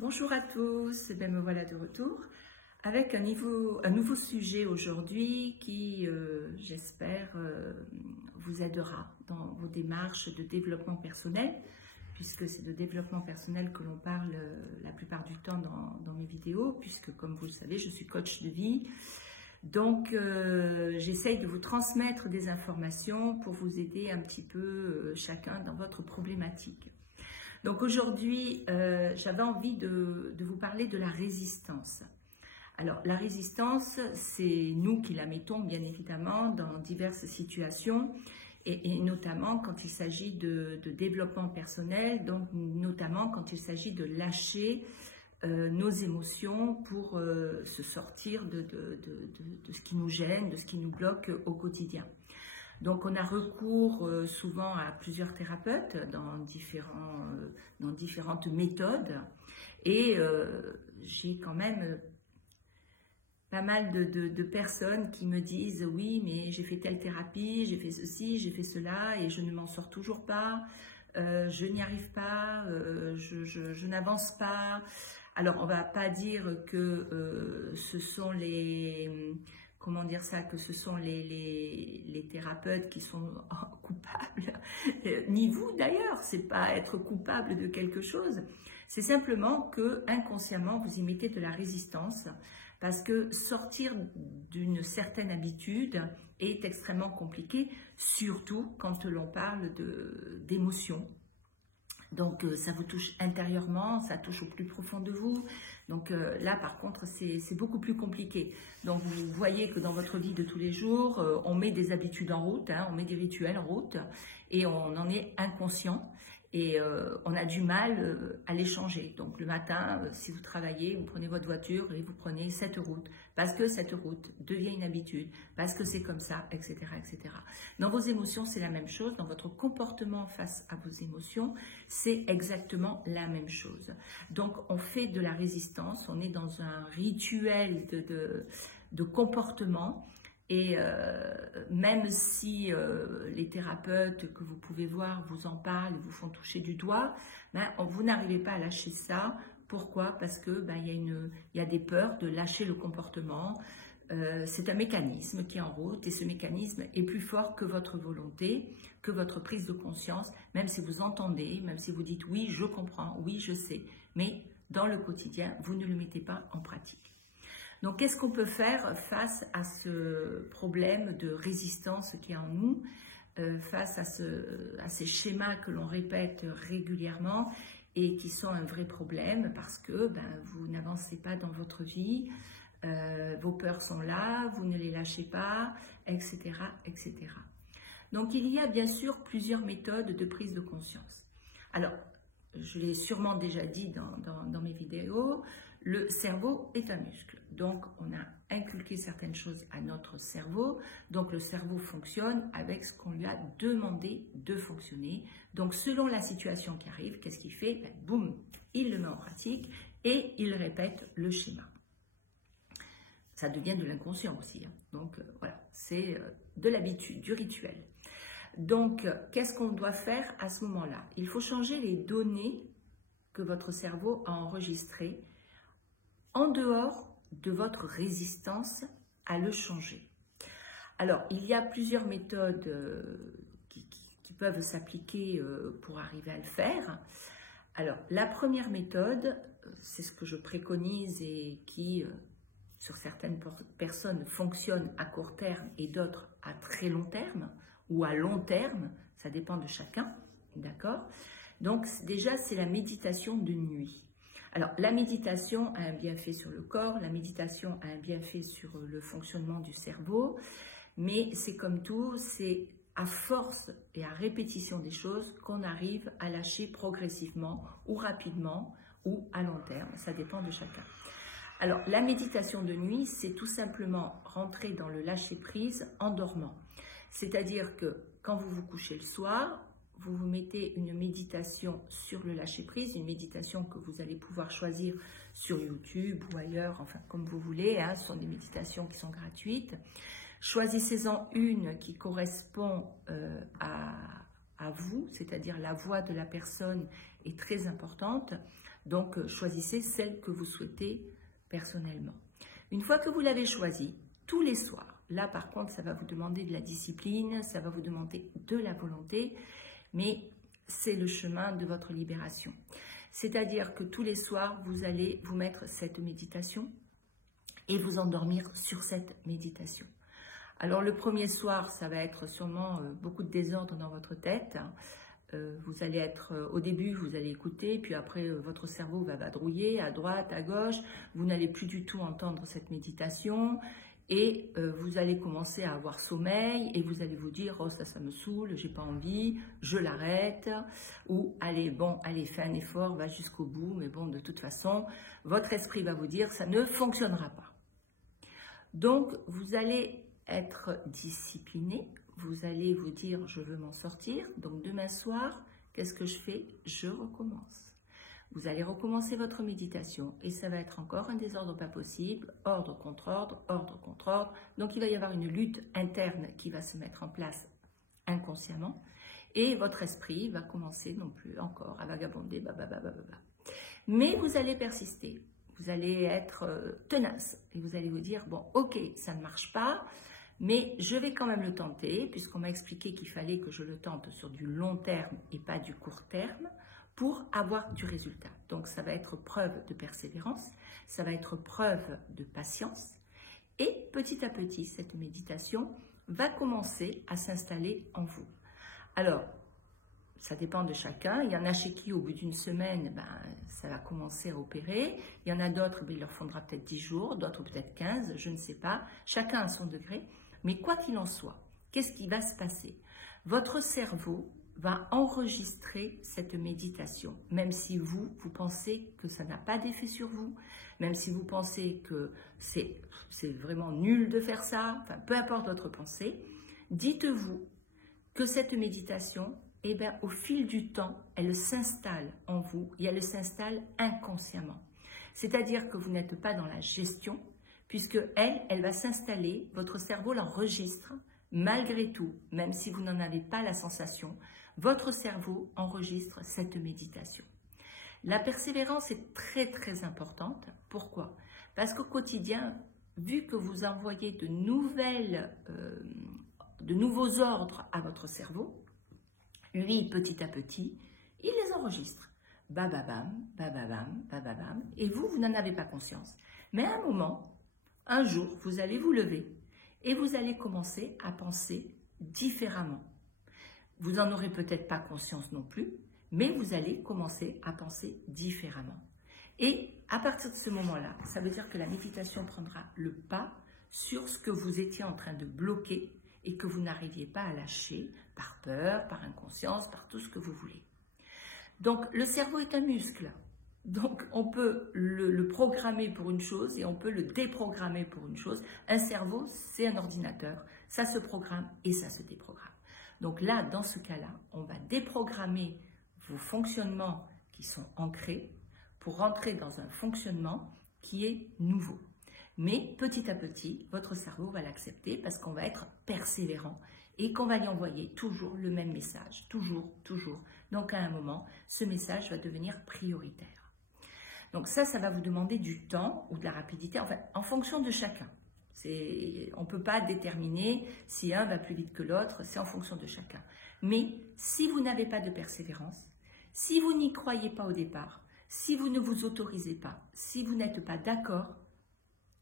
Bonjour à tous, me voilà de retour avec un nouveau sujet aujourd'hui qui, j'espère, vous aidera dans vos démarches de développement personnel, puisque c'est de développement personnel que l'on parle la plupart du temps dans mes vidéos, puisque comme vous le savez, je suis coach de vie. Donc, j'essaye de vous transmettre des informations pour vous aider un petit peu chacun dans votre problématique. Donc aujourd'hui, j'avais envie de vous parler de la résistance. Alors la résistance, c'est nous qui la mettons bien évidemment dans diverses situations et notamment quand il s'agit de développement personnel, donc notamment quand il s'agit de lâcher nos émotions pour se sortir de ce qui nous gêne, de ce qui nous bloque au quotidien. Donc on a recours souvent à plusieurs thérapeutes dans différentes méthodes et j'ai quand même pas mal de personnes qui me disent « oui, mais j'ai fait telle thérapie, j'ai fait ceci, j'ai fait cela et je ne m'en sors toujours pas, je n'y arrive pas, je n'avance pas ». Alors on ne va pas dire que ce sont comment dire ça, que ce sont les thérapeutes qui sont coupables, ni vous d'ailleurs, c'est pas être coupable de quelque chose, c'est simplement que inconsciemment vous y mettez de la résistance, parce que sortir d'une certaine habitude est extrêmement compliqué, surtout quand l'on parle d'émotions. Donc ça vous touche intérieurement, ça touche au plus profond de vous. Donc là par contre c'est beaucoup plus compliqué. Donc vous voyez que dans votre vie de tous les jours, on met des habitudes en route, on met des rituels en route et on en est inconscient. Et on a du mal à les changer. Donc le matin, si vous travaillez, vous prenez votre voiture et vous prenez cette route, parce que cette route devient une habitude, parce que c'est comme ça, etc., etc. Dans vos émotions, c'est la même chose. Dans votre comportement face à vos émotions, c'est exactement la même chose. Donc on fait de la résistance, on est dans un rituel de comportement. Et même si les thérapeutes que vous pouvez voir vous en parlent, vous font toucher du doigt, vous n'arrivez pas à lâcher ça. Pourquoi? Parce que il y a des peurs de lâcher le comportement. C'est un mécanisme qui est en route et ce mécanisme est plus fort que votre volonté, que votre prise de conscience, même si vous entendez, même si vous dites oui, je comprends, oui, je sais, mais dans le quotidien, vous ne le mettez pas en pratique. Donc, qu'est-ce qu'on peut faire face à ce problème de résistance qui est en nous, face à ces schémas que l'on répète régulièrement et qui sont un vrai problème parce que vous n'avancez pas dans votre vie, vos peurs sont là, vous ne les lâchez pas, etc., etc. Donc, il y a bien sûr plusieurs méthodes de prise de conscience. Alors, je l'ai sûrement déjà dit dans mes vidéos, le cerveau est un muscle. Donc, on a inculqué certaines choses à notre cerveau. Donc, le cerveau fonctionne avec ce qu'on lui a demandé de fonctionner. Donc, selon la situation qui arrive, qu'est-ce qu'il fait? Boum, il le met en pratique et il répète le schéma. Ça devient de l'inconscient aussi. Donc, voilà, c'est de l'habitude, du rituel. Donc, qu'est-ce qu'on doit faire à ce moment-là? Il faut changer les données que votre cerveau a enregistrées en dehors de votre résistance à le changer. Alors, il y a plusieurs méthodes qui peuvent s'appliquer pour arriver à le faire. Alors, la première méthode, c'est ce que je préconise et qui, sur certaines personnes, fonctionne à court terme et d'autres à très long terme, ou à long terme, ça dépend de chacun, d'accord? Donc déjà, c'est la méditation de nuit. Alors, la méditation a un bienfait sur le corps, la méditation a un bienfait sur le fonctionnement du cerveau, mais c'est comme tout, c'est à force et à répétition des choses qu'on arrive à lâcher progressivement ou rapidement ou à long terme, ça dépend de chacun. Alors, la méditation de nuit, c'est tout simplement rentrer dans le lâcher-prise en dormant. C'est-à-dire que quand vous vous couchez le soir, vous vous mettez une méditation sur le lâcher-prise, une méditation que vous allez pouvoir choisir sur YouTube ou ailleurs, enfin comme vous voulez, ce sont des méditations qui sont gratuites. Choisissez-en une qui correspond à vous, c'est-à-dire la voix de la personne est très importante. Donc, choisissez celle que vous souhaitez personnellement. Une fois que vous l'avez choisie, tous les soirs, là par contre, ça va vous demander de la discipline, ça va vous demander de la volonté, mais c'est le chemin de votre libération. C'est-à-dire que tous les soirs, vous allez vous mettre cette méditation et vous endormir sur cette méditation. Alors le premier soir, ça va être sûrement beaucoup de désordre dans votre tête. Vous allez être, au début, vous allez écouter, puis après, votre cerveau va vadrouiller à droite, à gauche. Vous n'allez plus du tout entendre cette méditation et vous allez commencer à avoir sommeil et vous allez vous dire « Oh, ça me saoule, j'ai pas envie, je l'arrête. » Ou « Allez, bon, allez, fais un effort, va jusqu'au bout. » Mais bon, de toute façon, votre esprit va vous dire « Ça ne fonctionnera pas. » Donc, vous allez être discipliné. Vous allez vous dire, je veux m'en sortir. Donc, demain soir, qu'est-ce que je fais? Je recommence. Vous allez recommencer votre méditation et ça va être encore un désordre pas possible, ordre contre ordre, ordre contre ordre. Donc, il va y avoir une lutte interne qui va se mettre en place inconsciemment et votre esprit va commencer non plus encore à vagabonder. Mais vous allez persister. Vous allez être tenace et vous allez vous dire, bon, ok, ça ne marche pas. Mais je vais quand même le tenter, puisqu'on m'a expliqué qu'il fallait que je le tente sur du long terme et pas du court terme, pour avoir du résultat. Donc ça va être preuve de persévérance, ça va être preuve de patience, et petit à petit, cette méditation va commencer à s'installer en vous. Alors, ça dépend de chacun. Il y en a chez qui, au bout d'une semaine, ça va commencer à opérer. Il y en a d'autres, il leur faudra peut-être 10 jours, d'autres peut-être 15, je ne sais pas. Chacun à son degré. Mais quoi qu'il en soit, qu'est-ce qui va se passer? Votre cerveau va enregistrer cette méditation, même si vous pensez que ça n'a pas d'effet sur vous, même si vous pensez que c'est vraiment nul de faire ça, enfin, peu importe votre pensée, dites-vous que cette méditation, eh bien, au fil du temps, elle s'installe en vous et elle s'installe inconsciemment. C'est-à-dire que vous n'êtes pas dans la gestion, puisque elle va s'installer, votre cerveau l'enregistre, malgré tout, même si vous n'en avez pas la sensation, votre cerveau enregistre cette méditation. La persévérance est très très importante. Pourquoi? Parce qu'au quotidien, vu que vous envoyez de nouveaux ordres à votre cerveau, lui, petit à petit, il les enregistre. Bababam, bababam, bababam. Et vous n'en avez pas conscience. Mais à un moment, un jour, vous allez vous lever et vous allez commencer à penser différemment. Vous n'en aurez peut-être pas conscience non plus, mais vous allez commencer à penser différemment. Et à partir de ce moment-là, ça veut dire que la méditation prendra le pas sur ce que vous étiez en train de bloquer et que vous n'arriviez pas à lâcher par peur, par inconscience, par tout ce que vous voulez. Donc, le cerveau est un muscle. Donc, on peut le programmer pour une chose et on peut le déprogrammer pour une chose. Un cerveau, c'est un ordinateur. Ça se programme et ça se déprogramme. Donc là, dans ce cas-là, on va déprogrammer vos fonctionnements qui sont ancrés pour rentrer dans un fonctionnement qui est nouveau. Mais petit à petit, votre cerveau va l'accepter parce qu'on va être persévérant et qu'on va lui envoyer toujours le même message, toujours, toujours. Donc à un moment, ce message va devenir prioritaire. Donc ça va vous demander du temps ou de la rapidité, enfin, en fonction de chacun. On ne peut pas déterminer si un va plus vite que l'autre, c'est en fonction de chacun. Mais si vous n'avez pas de persévérance, si vous n'y croyez pas au départ, si vous ne vous autorisez pas, si vous n'êtes pas d'accord,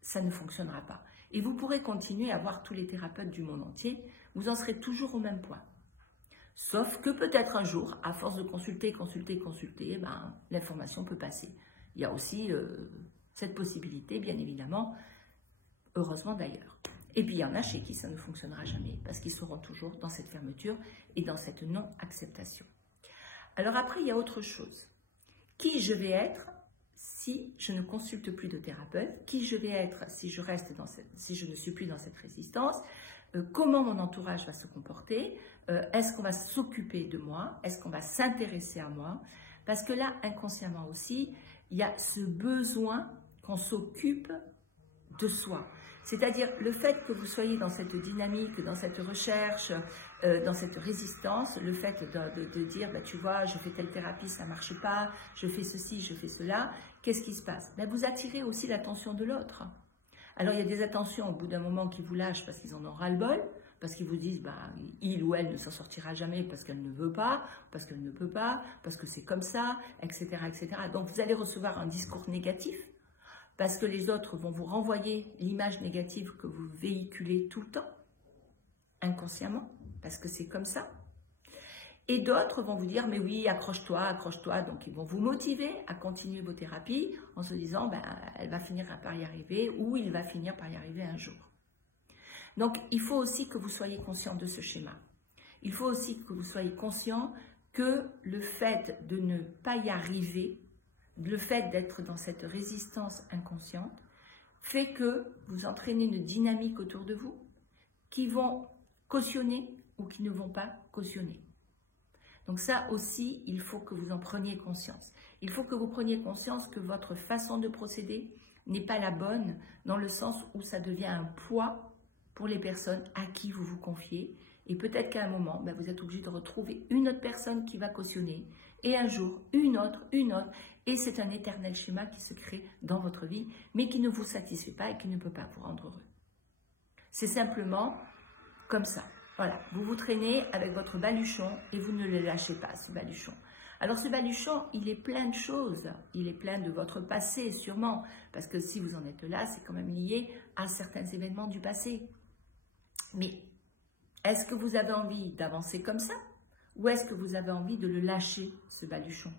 ça ne fonctionnera pas. Et vous pourrez continuer à voir tous les thérapeutes du monde entier, vous en serez toujours au même point. Sauf que peut-être un jour, à force de consulter, l'information peut passer. Il y a aussi cette possibilité, bien évidemment, heureusement d'ailleurs. Et puis il y en a chez qui ça ne fonctionnera jamais, parce qu'ils seront toujours dans cette fermeture et dans cette non-acceptation. Alors après, il y a autre chose. Qui je vais être si je ne consulte plus de thérapeute? Qui je vais être si je ne suis plus dans cette résistance? Comment mon entourage va se comporter? Est-ce qu'on va s'occuper de moi? Est-ce qu'on va s'intéresser à moi? Parce que là, inconsciemment aussi, il y a ce besoin qu'on s'occupe de soi. C'est-à-dire le fait que vous soyez dans cette dynamique, dans cette recherche, dans cette résistance, le fait de dire, bah, tu vois, je fais telle thérapie, ça ne marche pas, je fais ceci, je fais cela, qu'est-ce qui se passe? Ben, vous attirez aussi l'attention de l'autre. Alors il y a des attentions au bout d'un moment qui vous lâchent parce qu'ils en ont ras-le-bol, parce qu'ils vous disent, bah, il ou elle ne s'en sortira jamais parce qu'elle ne veut pas, parce qu'elle ne peut pas, parce que c'est comme ça, etc., etc. Donc vous allez recevoir un discours négatif, parce que les autres vont vous renvoyer l'image négative que vous véhiculez tout le temps, inconsciemment, parce que c'est comme ça. Et d'autres vont vous dire, mais oui, accroche-toi, accroche-toi. Donc, ils vont vous motiver à continuer vos thérapies en se disant, ben, elle va finir par y arriver ou il va finir par y arriver un jour. Donc, il faut aussi que vous soyez conscient de ce schéma. Il faut aussi que vous soyez conscient que le fait de ne pas y arriver, le fait d'être dans cette résistance inconsciente, fait que vous entraînez une dynamique autour de vous qui vont cautionner ou qui ne vont pas cautionner. Donc ça aussi, il faut que vous en preniez conscience. Il faut que vous preniez conscience que votre façon de procéder n'est pas la bonne, dans le sens où ça devient un poids pour les personnes à qui vous vous confiez. Et peut-être qu'à un moment, ben, vous êtes obligé de retrouver une autre personne qui va cautionner. Et un jour, une autre. Et c'est un éternel schéma qui se crée dans votre vie, mais qui ne vous satisfait pas et qui ne peut pas vous rendre heureux. C'est simplement comme ça. Voilà, vous vous traînez avec votre baluchon et vous ne le lâchez pas, ce baluchon. Alors ce baluchon, il est plein de choses, il est plein de votre passé sûrement, parce que si vous en êtes là, c'est quand même lié à certains événements du passé. Mais est-ce que vous avez envie d'avancer comme ça, ou est-ce que vous avez envie de le lâcher, ce baluchon?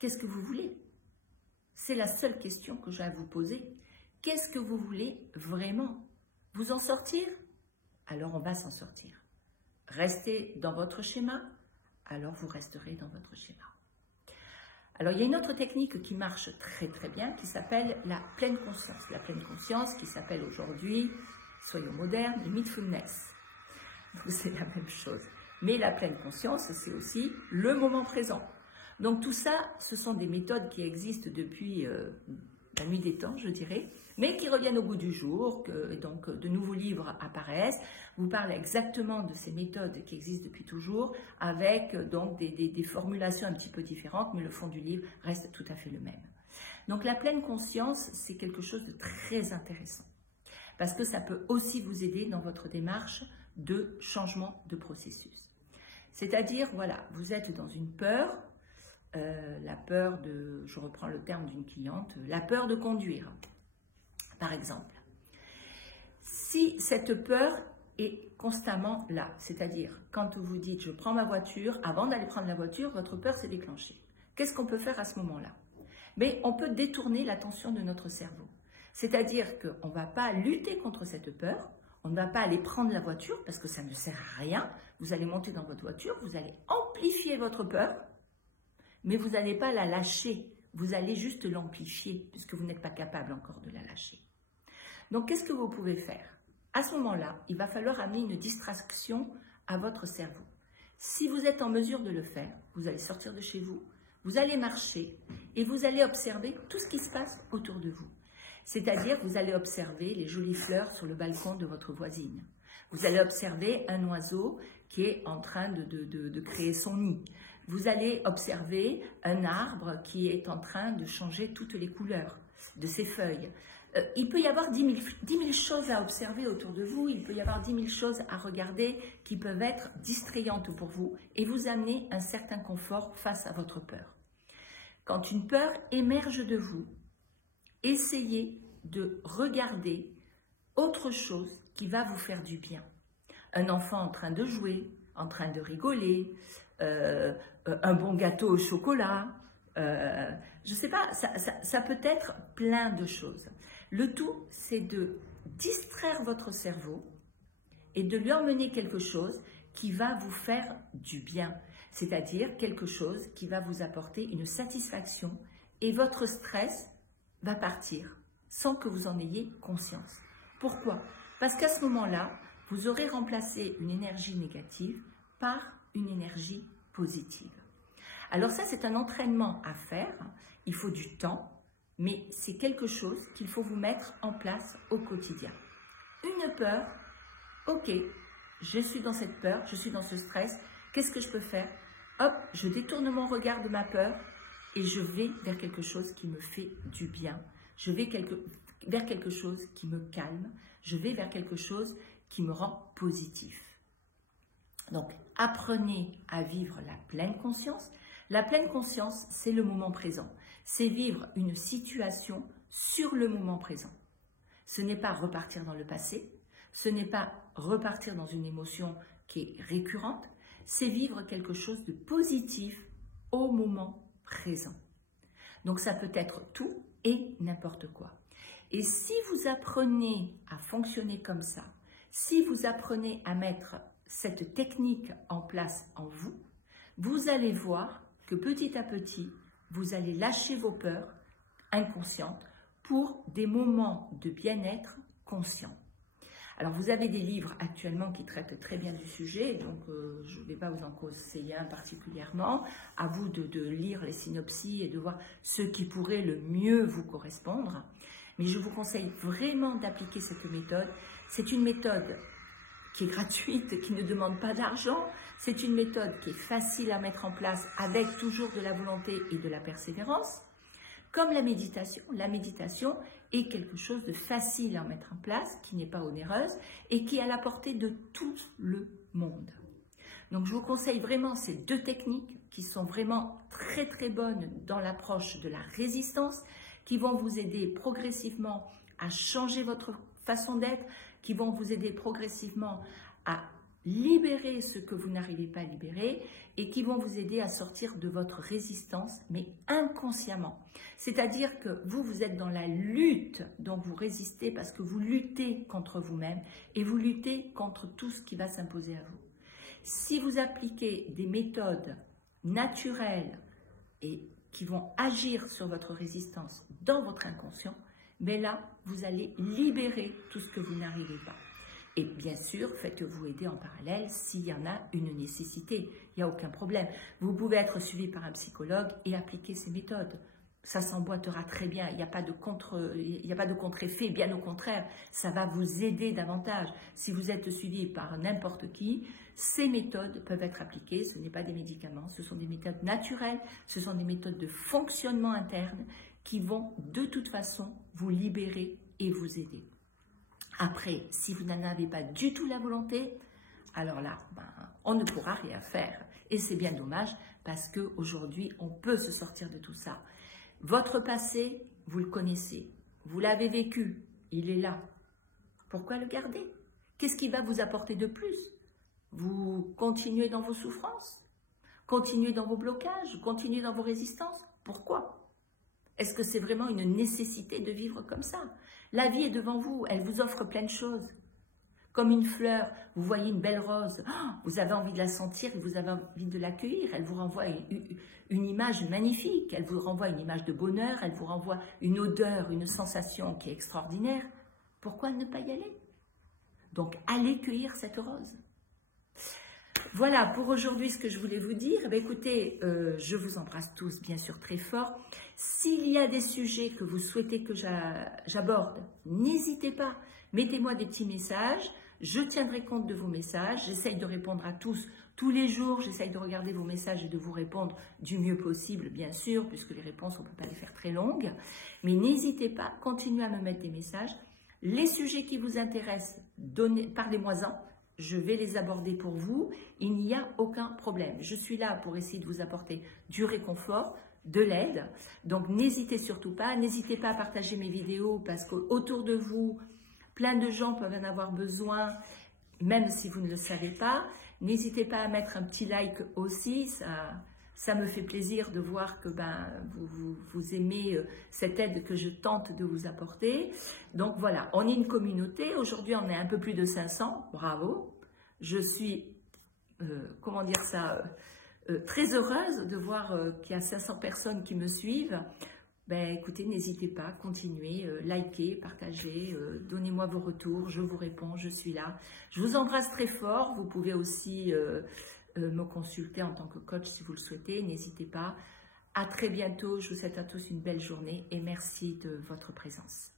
Qu'est-ce que vous voulez? C'est la seule question que j'ai à vous poser. Qu'est-ce que vous voulez vraiment? Vous en sortir? Alors on va s'en sortir. Restez dans votre schéma? Alors vous resterez dans votre schéma. Alors il y a une autre technique qui marche très très bien, qui s'appelle la pleine conscience. La pleine conscience qui s'appelle aujourd'hui, soyons modernes, le mindfulness. C'est la même chose. Mais la pleine conscience, c'est aussi le moment présent. Donc tout ça, ce sont des méthodes qui existent depuis la nuit des temps, je dirais, mais qui reviennent au goût du jour, donc de nouveaux livres apparaissent, vous parlent exactement de ces méthodes qui existent depuis toujours, avec donc des formulations un petit peu différentes, mais le fond du livre reste tout à fait le même. Donc la pleine conscience, c'est quelque chose de très intéressant, parce que ça peut aussi vous aider dans votre démarche de changement de processus. C'est-à-dire, voilà, vous êtes dans une peur, la peur de, je reprends le terme d'une cliente, la peur de conduire, par exemple. Si cette peur est constamment là, c'est-à-dire quand vous dites je prends ma voiture, avant d'aller prendre la voiture, votre peur s'est déclenchée. Qu'est-ce qu'on peut faire à ce moment-là? Mais on peut détourner l'attention de notre cerveau. C'est-à-dire qu'on ne va pas lutter contre cette peur, on ne va pas aller prendre la voiture parce que ça ne sert à rien. Vous allez monter dans votre voiture, vous allez amplifier votre peur, mais vous n'allez pas la lâcher, vous allez juste l'amplifier, puisque vous n'êtes pas capable encore de la lâcher. Donc, qu'est-ce que vous pouvez faire? À ce moment-là, il va falloir amener une distraction à votre cerveau. Si vous êtes en mesure de le faire, vous allez sortir de chez vous, vous allez marcher et vous allez observer tout ce qui se passe autour de vous. C'est-à-dire, vous allez observer les jolies fleurs sur le balcon de votre voisine. Vous allez observer un oiseau qui est en train de créer son nid. Vous allez observer un arbre qui est en train de changer toutes les couleurs de ses feuilles. Il peut y avoir 10 000 choses à observer autour de vous, il peut y avoir 10 000 choses à regarder qui peuvent être distrayantes pour vous et vous amener un certain confort face à votre peur. Quand une peur émerge de vous, essayez de regarder autre chose qui va vous faire du bien. Un enfant en train de jouer, en train de rigoler, un bon gâteau au chocolat, je ne sais pas, ça peut être plein de choses. Le tout, c'est de distraire votre cerveau et de lui emmener quelque chose qui va vous faire du bien, c'est-à-dire quelque chose qui va vous apporter une satisfaction et votre stress va partir sans que vous en ayez conscience. Pourquoi? Parce qu'à ce moment-là, vous aurez remplacé une énergie négative par une énergie positive. Alors ça, c'est un entraînement à faire, il faut du temps, mais c'est quelque chose qu'il faut vous mettre en place au quotidien. Une peur, ok, je suis dans cette peur, je suis dans ce stress, qu'est-ce que je peux faire? Hop, je détourne mon regard de ma peur et je vais vers quelque chose qui me fait du bien. Je vais vers quelque chose qui me calme, je vais vers quelque chose qui me rend positif. Donc, apprenez à vivre la pleine conscience. La pleine conscience, c'est le moment présent. C'est vivre une situation sur le moment présent. Ce n'est pas repartir dans le passé, ce n'est pas repartir dans une émotion qui est récurrente, c'est vivre quelque chose de positif au moment présent. Donc ça peut être tout et n'importe quoi. Et si vous apprenez à fonctionner comme ça, si vous apprenez à mettre cette technique en place en vous, vous allez voir que petit à petit, vous allez lâcher vos peurs inconscientes pour des moments de bien-être conscient. Alors, vous avez des livres actuellement qui traitent très bien du sujet, donc je ne vais pas vous en conseiller un particulièrement. À vous de lire les synopsis et de voir ce qui pourrait le mieux vous correspondre. Mais je vous conseille vraiment d'appliquer cette méthode. C'est une méthode qui est gratuite, qui ne demande pas d'argent. C'est une méthode qui est facile à mettre en place avec toujours de la volonté et de la persévérance. Comme la méditation est quelque chose de facile à mettre en place, qui n'est pas onéreuse et qui est à la portée de tout le monde. Donc je vous conseille vraiment ces deux techniques qui sont vraiment très très bonnes dans l'approche de la résistance, qui vont vous aider progressivement à changer votre façon d'être, qui vont vous aider progressivement à libérer ce que vous n'arrivez pas à libérer et qui vont vous aider à sortir de votre résistance, mais inconsciemment. C'est-à-dire que vous êtes dans la lutte, donc vous résistez parce que vous luttez contre vous-même et vous luttez contre tout ce qui va s'imposer à vous. Si vous appliquez des méthodes naturelles et qui vont agir sur votre résistance dans votre inconscient, mais là, vous allez libérer tout ce que vous n'arrivez pas. Et bien sûr, faites-vous aider en parallèle s'il y en a une nécessité. Il n'y a aucun problème. Vous pouvez être suivi par un psychologue et appliquer ces méthodes. Ça s'emboîtera très bien. Il n'y a pas de contre-effet. Bien au contraire, ça va vous aider davantage. Si vous êtes suivi par n'importe qui, ces méthodes peuvent être appliquées. Ce n'est pas des médicaments. Ce sont des méthodes naturelles. Ce sont des méthodes de fonctionnement interne qui vont de toute façon vous libérer et vous aider. Après, si vous n'en avez pas du tout la volonté, alors là, on ne pourra rien faire. Et c'est bien dommage parce qu'aujourd'hui, on peut se sortir de tout ça. Votre passé, vous le connaissez. Vous l'avez vécu. Il est là. Pourquoi le garder? Qu'est-ce qui va vous apporter de plus? Vous continuez dans vos souffrances? Continuez dans vos blocages? Continuez dans vos résistances? Pourquoi? Est-ce que c'est vraiment une nécessité de vivre comme ça? La vie est devant vous, elle vous offre plein de choses. Comme une fleur, vous voyez une belle rose, vous avez envie de la sentir et vous avez envie de l'accueillir. Elle vous renvoie une image magnifique, elle vous renvoie une image de bonheur, elle vous renvoie une odeur, une sensation qui est extraordinaire. Pourquoi ne pas y aller? Donc, allez cueillir cette rose. Voilà pour aujourd'hui ce que je voulais vous dire. Écoutez, je vous embrasse tous bien sûr très fort. S'il y a des sujets que vous souhaitez que j'aborde, n'hésitez pas. Mettez-moi des petits messages. Je tiendrai compte de vos messages. J'essaye de répondre à tous les jours. J'essaye de regarder vos messages et de vous répondre du mieux possible, bien sûr, puisque les réponses, on ne peut pas les faire très longues. Mais n'hésitez pas, continuez à me mettre des messages. Les sujets qui vous intéressent, parlez-moi-en. Je vais les aborder pour vous, il n'y a aucun problème. Je suis là pour essayer de vous apporter du réconfort, de l'aide. Donc n'hésitez surtout pas, n'hésitez pas à partager mes vidéos parce qu'autour de vous, plein de gens peuvent en avoir besoin, même si vous ne le savez pas. N'hésitez pas à mettre un petit like aussi, ça me fait plaisir de voir que vous aimez cette aide que je tente de vous apporter. Donc voilà, on est une communauté. Aujourd'hui, on est un peu plus de 500. Bravo. Je suis, très heureuse de voir qu'il y a 500 personnes qui me suivent. Écoutez, n'hésitez pas, continuez, likez, partagez, donnez-moi vos retours, je vous réponds, je suis là. Je vous embrasse très fort. Vous pouvez aussi me consulter en tant que coach si vous le souhaitez. N'hésitez pas À très bientôt, je vous souhaite à tous une belle journée et merci de votre présence.